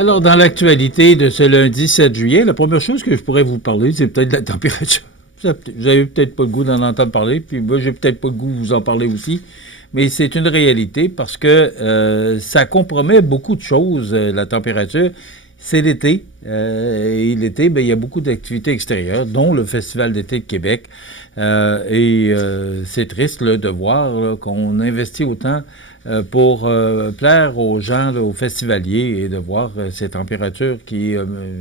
Alors, dans l'actualité de ce lundi 7 juillet, la première chose que je pourrais vous parler, c'est peut-être de la température. Vous avez peut-être pas le goût d'en entendre parler, puis moi, j'ai peut-être pas le goût de vous en parler aussi, mais c'est une réalité parce que ça compromet beaucoup de choses, la température. C'est l'été, et l'été, ben, il y a beaucoup d'activités extérieures, dont le Festival d'été de Québec. C'est triste là, de voir là, qu'on investit autant pour plaire aux gens, là, aux festivaliers, et de voir ces températures qui,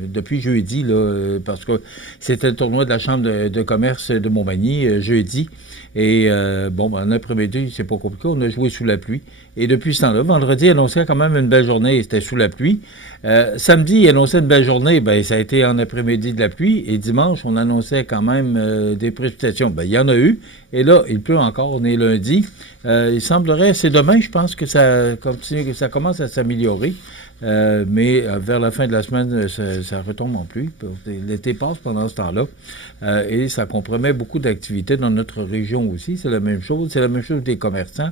depuis jeudi, là, parce que c'était le tournoi de la Chambre de commerce de Montmagny, jeudi, et en après-midi, c'est pas compliqué, on a joué sous la pluie. Et depuis ce temps-là, vendredi annonçait quand même une belle journée, c'était sous la pluie. Samedi, il annonçait une belle journée, ben ça a été en après-midi de la pluie. Et dimanche, on annonçait quand même des précipitations. Ben il y en a eu. Et là, il pleut encore, on est lundi. Il semblerait, c'est demain, je pense que ça continue, que ça commence à s'améliorer. Mais vers la fin de la semaine, ça retombe en pluie. L'été passe pendant ce temps-là. Et ça compromet beaucoup d'activités dans notre région aussi. C'est la même chose. C'est la même chose des commerçants.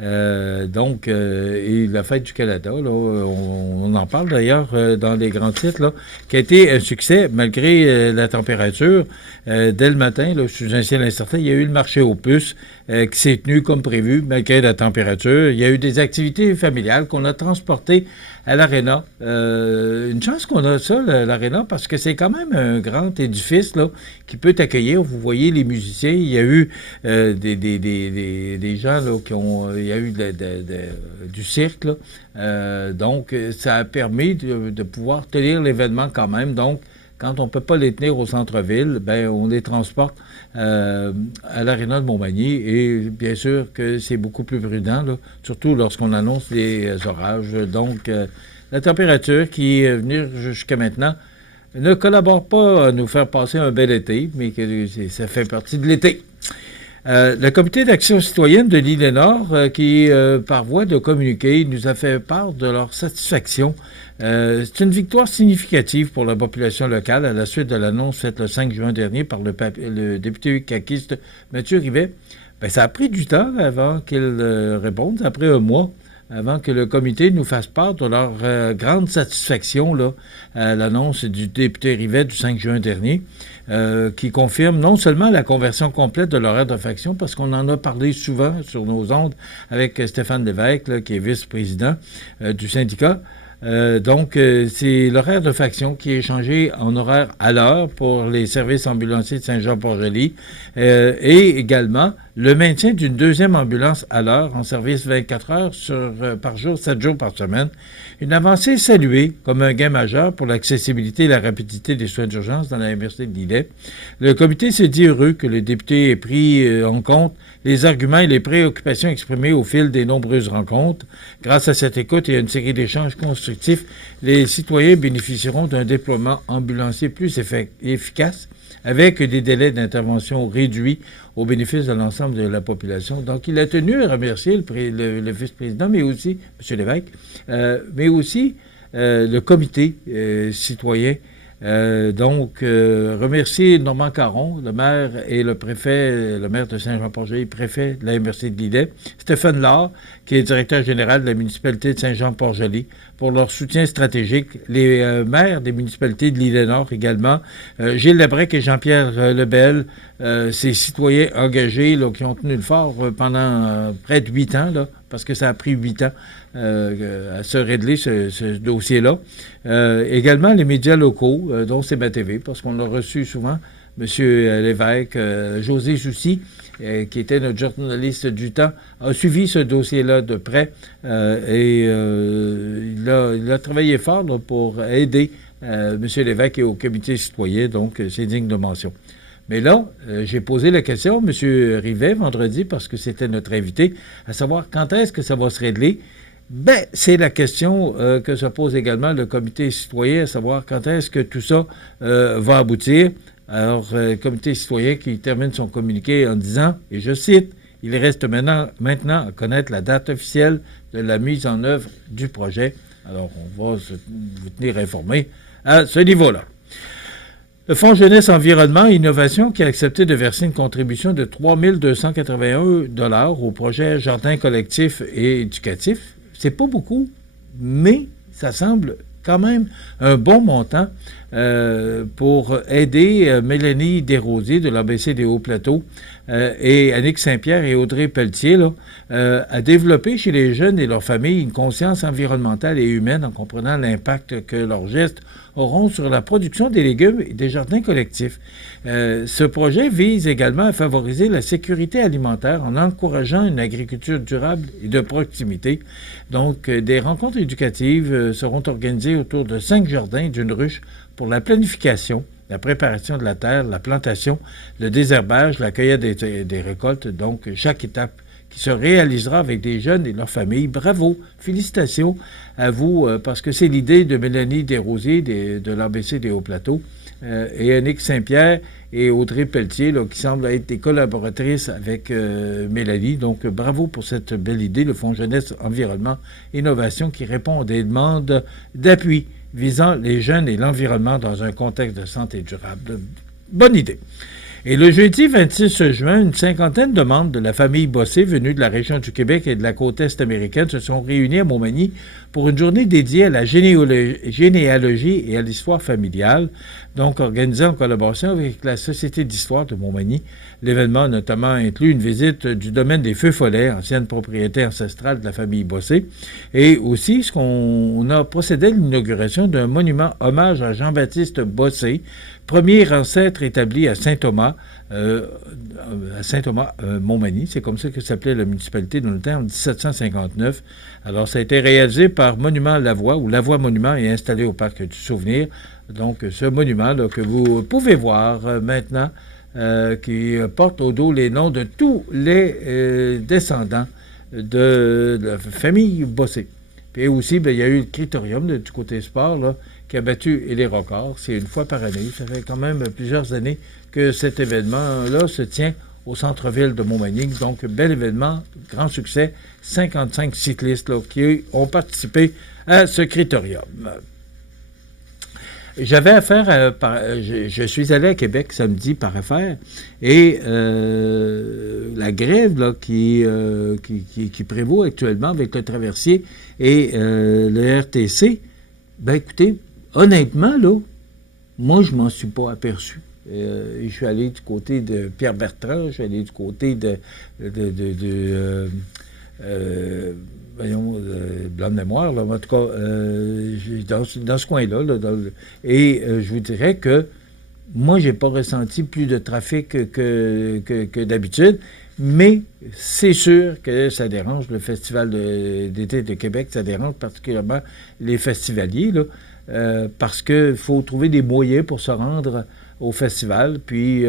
Et la Fête du Canada, là, on en parle d'ailleurs dans les grands titres, là, qui a été un succès malgré la température. Dès le matin, là, sous un ciel incertain, il y a eu le marché aux puces qui s'est tenu comme prévu malgré la température. Il y a eu des activités familiales qu'on a transportées à l'Arena. Une chance qu'on a ça, l'Arena, parce que c'est quand même un grand édifice là, qui peut accueillir. Vous voyez les musiciens. Il y a eu des gens là, qui ont... Il y a eu du cirque. Là. Donc, ça a permis de pouvoir tenir l'événement quand même. Donc, quand on ne peut pas les tenir au centre-ville, ben on les transporte à l'Aréna de Montmagny. Et bien sûr que c'est beaucoup plus prudent, là, surtout lorsqu'on annonce les orages. Donc, la température qui est venue jusqu'à maintenant ne collabore pas à nous faire passer un bel été, mais que ça fait partie de l'été. Le comité d'action citoyenne de l'Île-et-Nord, qui, par voie de communiqué, nous a fait part de leur satisfaction. C'est une victoire significative pour la population locale à la suite de l'annonce faite le 5 juin dernier par le député caquiste Mathieu Rivet. Ben, ça a pris du temps avant qu'il réponde, ça a pris un mois avant que le comité nous fasse part de leur grande satisfaction là, à l'annonce du député Rivet du 5 juin dernier, qui confirme non seulement la conversion complète de l'horaire de faction, parce qu'on en a parlé souvent sur nos ondes avec Stéphane Lévesque, là, qui est vice-président du syndicat. C'est l'horaire de faction qui est changé en horaire à l'heure pour les services ambulanciers de Saint-Jean-Port-Joli et également le maintien d'une deuxième ambulance à l'heure en service 24 heures par jour, 7 jours par semaine. Une avancée saluée comme un gain majeur pour l'accessibilité et la rapidité des soins d'urgence dans la MRC de Lillet. Le comité s'est dit heureux que le député ait pris en compte les arguments et les préoccupations exprimées au fil des nombreuses rencontres. Grâce à cette écoute et à une série d'échanges constructifs, les citoyens bénéficieront d'un déploiement ambulancier plus efficace avec des délais d'intervention réduits au bénéfice de l'ensemble de la population. Donc, il a tenu à remercier le vice-président, mais aussi, M. Lévesque, mais aussi le comité citoyen. Remercier Normand Caron, le maire et le préfet, le maire de Saint-Jean-Port-Joli, préfet de la MRC de Lillet, Stéphane Lard, qui est directeur général de la municipalité de Saint-Jean-Port-Joli, pour leur soutien stratégique. Les maires des municipalités de l'Île-et-Nord également, Gilles Labrec et Jean-Pierre Lebel, ces citoyens engagés là, qui ont tenu le fort pendant près de 8 ans, là, parce que ça a pris 8 ans à se régler ce dossier-là. Également les médias locaux, dont c'est ma TV, parce qu'on l'a reçu souvent, M. Lévesque, José Soucy, qui était notre journaliste du temps, a suivi ce dossier-là de près il a travaillé fort là, pour aider M. Lévesque et au comité citoyen, donc c'est digne de mention. Mais là, j'ai posé la question à M. Rivet vendredi, parce que c'était notre invité, à savoir quand est-ce que ça va se régler. Ben, c'est la question que se pose également le comité citoyen, à savoir quand est-ce que tout ça va aboutir. Alors, le comité citoyen qui termine son communiqué en disant, et je cite, « Il reste maintenant à connaître la date officielle de la mise en œuvre du projet. » Alors, on va vous tenir informé à ce niveau-là. Le Fonds Jeunesse Environnement et Innovation qui a accepté de verser une contribution de 3 281 $ au projet Jardin collectif et éducatif. C'est pas beaucoup, mais ça semble quand même un bon montant pour aider Mélanie Desrosiers de l'ABC des Hauts-Plateaux et Annick Saint-Pierre et Audrey Pelletier là, à développer chez les jeunes et leurs familles une conscience environnementale et humaine en comprenant l'impact que leurs gestes auront sur la production des légumes et des jardins collectifs. Ce projet vise également à favoriser la sécurité alimentaire en encourageant une agriculture durable et de proximité. Donc, des rencontres éducatives seront organisées autour de 5 jardins et d'une ruche pour la planification, la préparation de la terre, la plantation, le désherbage, la cueillette des récoltes. Donc, chaque étape qui se réalisera avec des jeunes et leurs familles. Bravo, félicitations à vous, parce que c'est l'idée de Mélanie Desrosiers de l'ABC des Hauts-Plateaux et Annick Saint-Pierre et Audrey Pelletier, là, qui semblent être des collaboratrices avec Mélanie. Donc, bravo pour cette belle idée, le Fonds Jeunesse, Environnement, Innovation, qui répond à des demandes d'appui visant les jeunes et l'environnement dans un contexte de santé durable. Bonne idée. Et le jeudi 26 juin, une cinquantaine de membres de la famille Bossé, venus de la région du Québec et de la côte est américaine, se sont réunis à Montmagny pour une journée dédiée à la généalogie et à l'histoire familiale, donc organisée en collaboration avec la Société d'histoire de Montmagny. L'événement a notamment inclus une visite du domaine des Feux-Follets, ancienne propriété ancestrale de la famille Bossé, et aussi on a procédé à l'inauguration d'un monument hommage à Jean-Baptiste Bossé, premier ancêtre établi à Saint-Thomas, Montmagny. C'est comme ça que s'appelait la municipalité dans le temps, en 1759. Alors, ça a été réalisé par Monument Lavoie, ou Lavoie Monument, est installé au Parc du Souvenir. Donc, ce monument là, que vous pouvez voir maintenant, qui porte au dos les noms de tous les descendants de la famille Bossé. Puis aussi, il y a eu le Critorium du côté sport, là, qui a battu les records. C'est une fois par année. Ça fait quand même plusieurs années que cet événement-là se tient au centre-ville de Montmagny. Donc, bel événement, grand succès. 55 cyclistes là, qui ont participé à ce Critorium. J'avais affaire je suis allé à Québec samedi par affaire et la grève là, qui prévaut actuellement avec le traversier et le RTC, ben écoutez, honnêtement, là, moi, je m'en suis pas aperçu. Je suis allé du côté de Pierre Bertrand, je suis allé du côté blanc de mémoire, là, en tout cas, dans ce coin-là. Je vous dirais que moi, j'ai pas ressenti plus de trafic que d'habitude, mais c'est sûr que ça dérange le Festival d'été de Québec, ça dérange particulièrement les festivaliers, là, parce qu'il faut trouver des moyens pour se rendre au festival, puis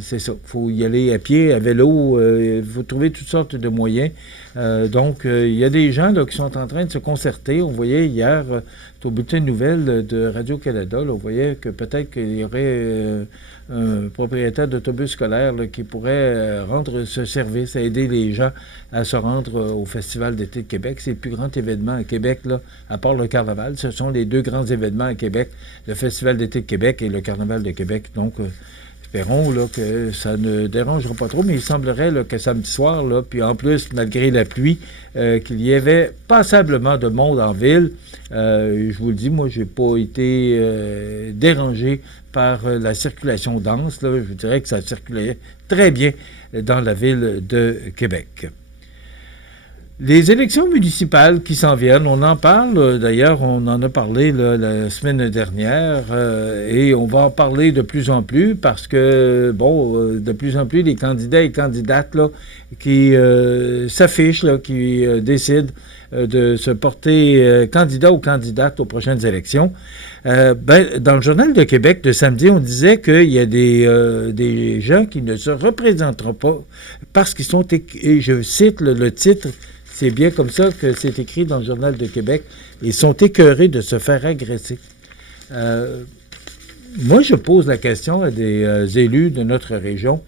c'est ça, il faut y aller à pied, à vélo, il faut trouver toutes sortes de moyens. Donc, il y a des gens là, qui sont en train de se concerter. On voyait hier, au bulletin de nouvelles de Radio-Canada, là, on voyait que peut-être qu'il y aurait un propriétaire d'autobus scolaire là, qui pourrait rendre ce service, aider les gens à se rendre au Festival d'été de Québec. C'est le plus grand événement à Québec, là, à part le Carnaval. Ce sont les deux grands événements à Québec, le Festival d'été de Québec et le Carnaval de Québec. Donc, espérons là, que ça ne dérangera pas trop, mais il semblerait là, que samedi soir, là, puis en plus, malgré la pluie, qu'il y avait passablement de monde en ville. Je vous le dis, moi, je n'ai pas été dérangé par la circulation dense. Là. Je vous dirais que ça circulait très bien dans la ville de Québec. Les élections municipales qui s'en viennent, on en parle, d'ailleurs, on en a parlé là, la semaine dernière, et on va en parler de plus en plus parce que, de plus en plus, les candidats et candidates là, qui s'affichent, là, qui décident de se porter candidat ou candidate aux prochaines élections. Dans le Journal de Québec de samedi, on disait qu'il y a des gens qui ne se représenteront pas parce qu'ils sont, et je cite le titre, c'est bien comme ça que c'est écrit dans le Journal de Québec. Ils sont écœurés de se faire agresser. Moi, je pose la question à des élus de notre région.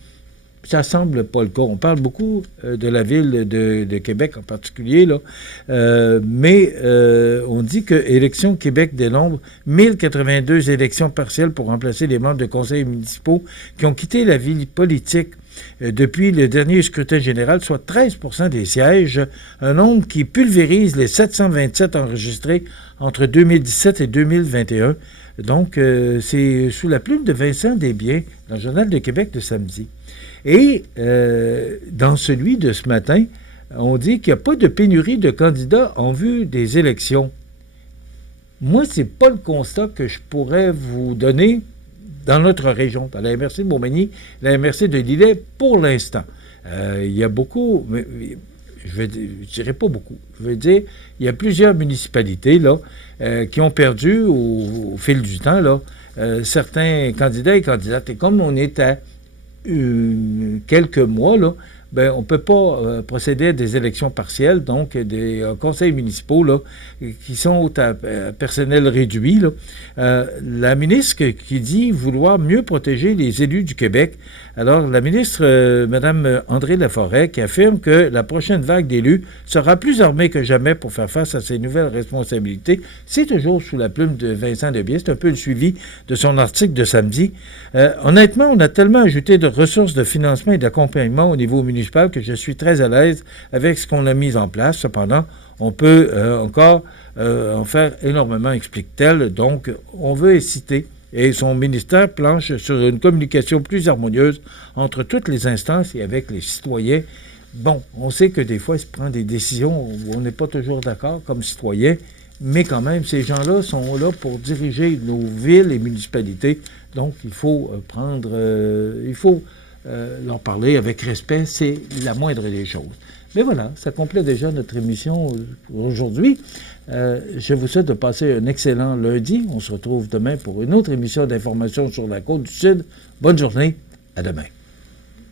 Ça semble pas le cas. On parle beaucoup de la ville de Québec en particulier, là. Mais on dit que Élections Québec dénombre 1082 élections partielles pour remplacer les membres de conseils municipaux qui ont quitté la vie politique depuis le dernier scrutin général, soit 13 des sièges, un nombre qui pulvérise les 727 enregistrés entre 2017 et 2021. Donc, c'est sous la plume de Vincent Desbiens, dans le Journal de Québec de samedi. Et dans celui de ce matin, on dit qu'il n'y a pas de pénurie de candidats en vue des élections. Moi, ce n'est pas le constat que je pourrais vous donner dans notre région, dans la MRC de Montmagny, la MRC de Lillet, pour l'instant. Il y a beaucoup, mais je dirais pas beaucoup, je veux dire, il y a plusieurs municipalités là, qui ont perdu au fil du temps là, certains candidats et candidates. Et comme on est à quelques mois, là, ben, on ne peut pas procéder à des élections partielles, donc des conseils municipaux là, qui sont à personnel réduit. Là. La ministre qui dit vouloir mieux protéger les élus du Québec. Alors, la ministre, Mme André Laforêt, qui affirme que la prochaine vague d'élus sera plus armée que jamais pour faire face à ces nouvelles responsabilités. C'est toujours sous la plume de Vincent Desbiens. C'est un peu le suivi de son article de samedi. Honnêtement, on a tellement ajouté de ressources de financement et d'accompagnement au niveau municipal que je suis très à l'aise avec ce qu'on a mis en place. Cependant, on peut encore en faire énormément, explique-t-elle. Donc, on veut inciter, et son ministère planche sur une communication plus harmonieuse entre toutes les instances et avec les citoyens. Bon, on sait que des fois, il se prend des décisions où on n'est pas toujours d'accord comme citoyen, mais quand même, ces gens-là sont là pour diriger nos villes et municipalités. Donc, il faut leur parler avec respect, c'est la moindre des choses. Mais voilà, ça complète déjà notre émission aujourd'hui. Je vous souhaite de passer un excellent lundi. On se retrouve demain pour une autre émission d'information sur la Côte-du-Sud. Bonne journée, à demain.